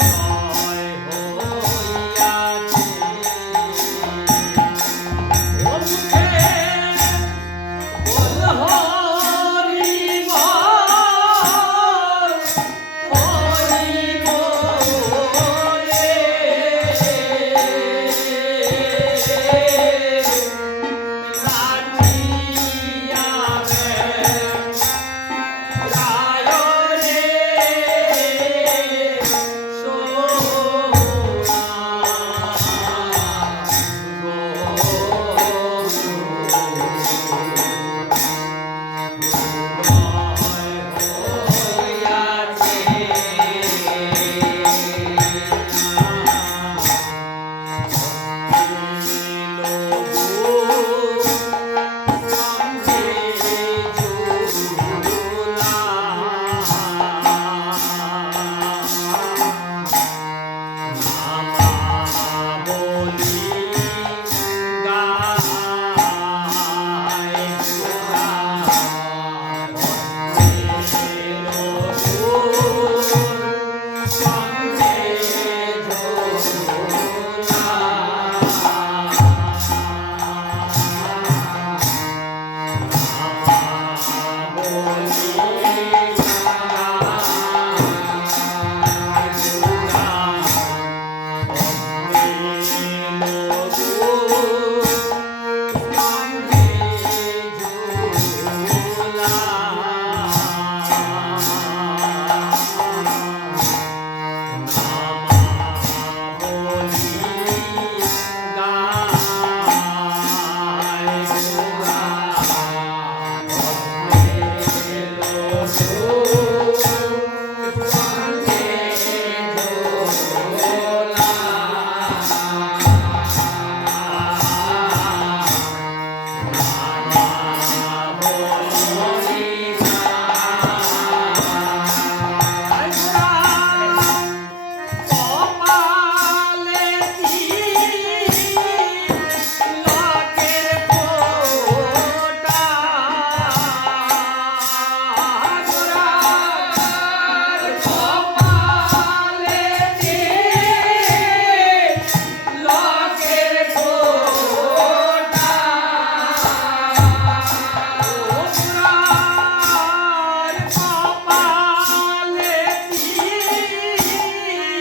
Lord.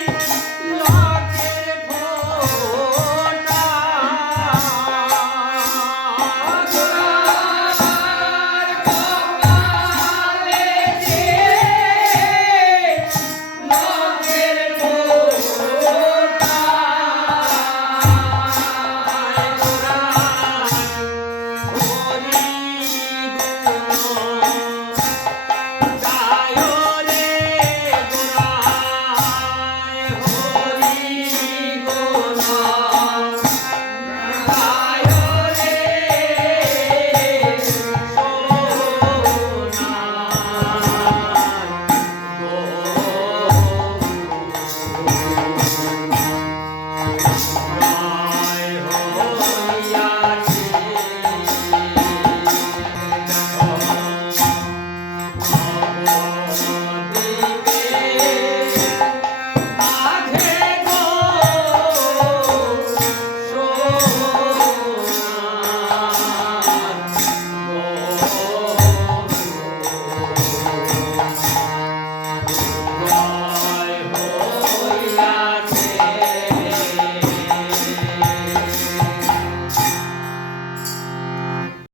Bye.